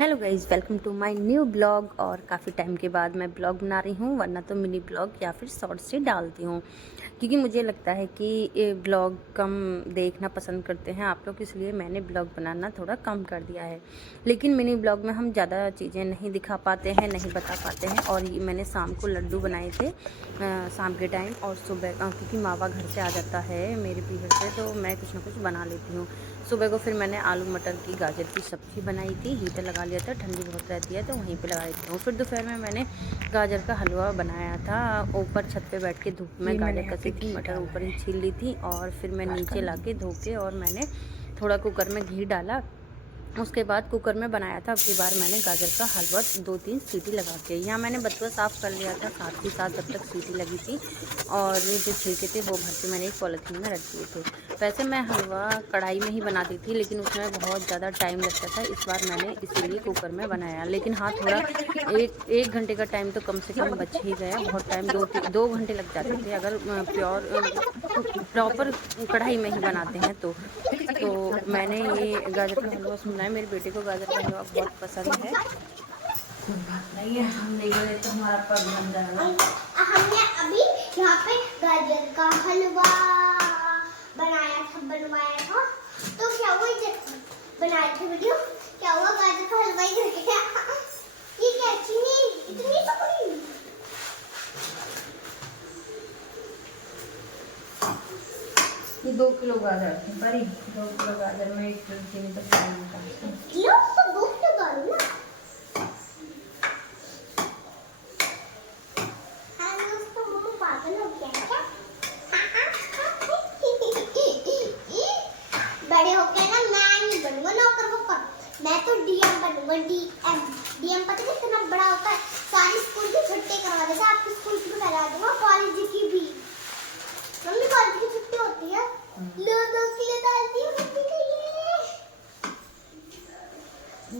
Hello guys, welcome to my new blog. और काफ़ी time के बाद मैं ब्लॉग बना रही हूँ, वरना तो मिनी ब्लॉग या फिर शॉर्ट्स ही डालती हूँ, क्योंकि मुझे लगता है कि ये ब्लॉग कम देखना पसंद करते हैं आप लोग, इसलिए मैंने ब्लॉग बनाना थोड़ा कम कर दिया है। लेकिन मिनी ब्लॉग में हम ज़्यादा चीज़ें नहीं दिखा पाते हैं, नहीं बता पाते हैं। और ये मैंने शाम को लड्डू बनाए थे शाम के टाइम, और सुबह क्योंकि मावा घर से आ जाता है मेरे पीहर से, तो मैं कुछ ना कुछ बना लेती हूँ। सुबह को फिर मैंने आलू मटर की गाजर की सब्ज़ी बनाई थी, हीटर लगा लिया था, ठंडी बहुत रहती है तो वहीं पे लगा देती हूँ। फिर दोपहर में मैंने गाजर का हलवा बनाया था, ऊपर छत पे बैठ के धूप में गाजर कसी थी, मटर ऊपर ही छील ली थी, और फिर मैं नीचे ला के धो के और मैंने थोड़ा कुकर में घी डाला। उसके बाद कुकर में बनाया था। अब की बार मैंने गाजर का हलवा 2-3 सीटी लगा के, यहाँ मैंने बथुआ साफ़ कर लिया था साथ ही साथ जब तक सीटी लगी थी, और जो छिलके थे वो भर के मैंने एक पॉलीथीन में रख दिए थे। वैसे मैं हलवा कढ़ाई में ही बनाती थी, लेकिन उसमें बहुत ज़्यादा टाइम लगता था, इस बार मैंने इसीलिए कुकर में बनाया। लेकिन हाँ, थोड़ा एक घंटे का टाइम तो कम से कम बच ही गया। बहुत टाइम 2 घंटे लग जाते थे अगर प्रॉपर कढ़ाई में ही बनाते हैं तो मैंने ये गाजर का हलवा सुना है, मेरे बेटे को गाजर का हलवा बहुत पसंद है। कोई बात नहीं है, हम नहीं गए तो हमारा पर बन जाएगा। हमने अभी यहाँ पे गाजर का हलवा बनवाया था। तो क्या हुआ, बनाए थे वीडियो, क्या हुआ, गाजर का हलवा ही गिर गया। ये क्या चीनी इतनी पकड़ी। ये 2 किलो गाजर थी, बड़ी 2 किलो गाजर में 1 किलो चीनी तक डालना था। किलो तो 2 किलो डालो ना। हाँ दोस्तों, मम्मा पागल हो गया क्या? बड़े होके ना मैं नहीं बनूंगा नौकर वोकर, मैं तो डीएम बनूंगा। डीएम पता है कितना बड़ा होता है, सारी स्कूल की छुट्टी करवा देगा, आपकी स्कूल की भी करा दूंगा, कॉलेज की भी। मम्मी कॉलेज की छुट्टी होती है, लो 2 किलो डालती हूँ मम्मी के लिए।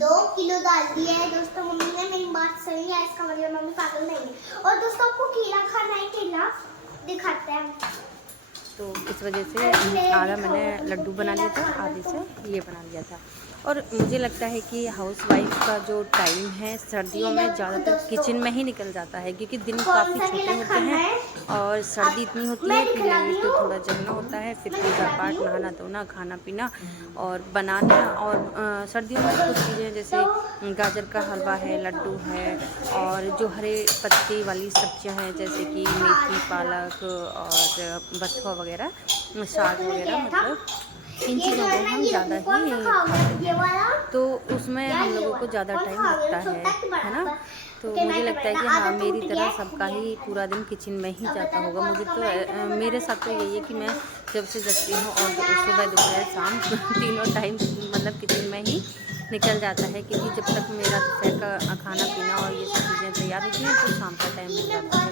2 किलो डाल दिया है दोस्तों मम्मी ने। मेरी बात सही है, इसका मतलब मम्मी पागल नहीं है। और दोस्तों आपको केला खाना है, केला दिखाते हैं। तो इस वजह से आधा मैंने लड्डू बना लिया था, आधे से ये बना लिया था। और मुझे लगता है कि हाउसवाइफ का जो टाइम है सर्दियों में ज़्यादातर किचन में ही निकल जाता है, क्योंकि दिन काफ़ी छोटे होते हैं और सर्दी इतनी होती है कि लेट तो थोड़ा जगना होता है, फिर पूजा पाठ, नहाना धोना, खाना पीना और बनाना। और सर्दियों में कुछ चीज़ें जैसे गाजर का हलवा है, लड्डू है, और जो हरे पत्ते वाली सब्जियां हैं जैसे कि मेथी, पालक और बथुआ वगैरह, साग वगैरह, मतलब इन चीज़ों को हम ज़्यादा ही खाते हैं, तो उसमें हम लोगों को ज़्यादा टाइम लगता है ना। तो मुझे लगता है कि हाँ, मेरी तरह सबका ही पूरा दिन किचन में ही जाता होगा। मुझे तो मेरे साथ तो यही है कि मैं जब से जगती हूँ और सुबह दोपहर शाम तीनों टाइम मतलब किचन में ही निकल जाता है, क्योंकि जब तक मेरा दोपहर का खाना पीना और ये सब चीज़ें तैयार होती हैं तो शाम का टाइम हो जाता है।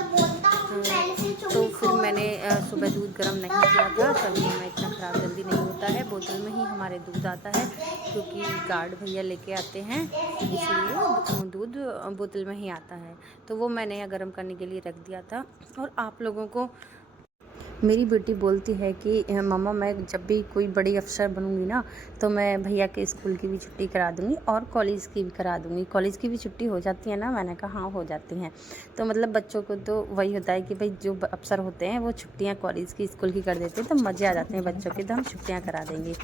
तो फिर मैंने सुबह दूध गर्म नहीं किया था, सर्दियों में इतना ख़राब जल्दी नहीं होता है, बोतल में ही हमारे दूध आता है, क्योंकि गार्ड भैया लेके आते हैं, इसलिए दूध बोतल में ही आता है। तो वो मैंने यहाँ गर्म करने के लिए रख दिया था। और आप लोगों को मेरी बेटी बोलती है कि मम्मा, मैं जब भी कोई बड़ी अफ़सर बनूंगी ना तो मैं भैया के स्कूल की भी छुट्टी करा दूंगी और कॉलेज की भी करा दूंगी। कॉलेज की भी छुट्टी हो जाती है ना? मैंने कहा हाँ, हो जाती हैं। तो मतलब बच्चों को तो वही होता है कि भाई जो अफ़सर होते हैं वो छुट्टियाँ कॉलेज की, स्कूल की कर देते हैं, तो मज़े आ जाते हैं बच्चों के, तो हम छुट्टियाँ करा देंगे।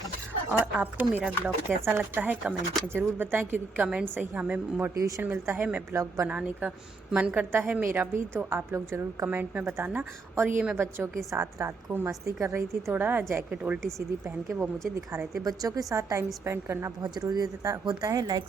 और आपको मेरा ब्लॉग कैसा लगता है कमेंट में ज़रूर बताएं, क्योंकि कमेंट से ही हमें मोटिवेशन मिलता है, मैं ब्लॉग बनाने का मन करता है मेरा भी। तो आप लोग ज़रूर कमेंट में बताना। और ये मैं बच्चों के साथ रात को मस्ती कर रही थी, थोड़ा जैकेट उल्टी सीधी पहन के वो मुझे दिखा रहे थे। बच्चों के साथ टाइम स्पेंड करना बहुत ज़रूरी होता है। लाइक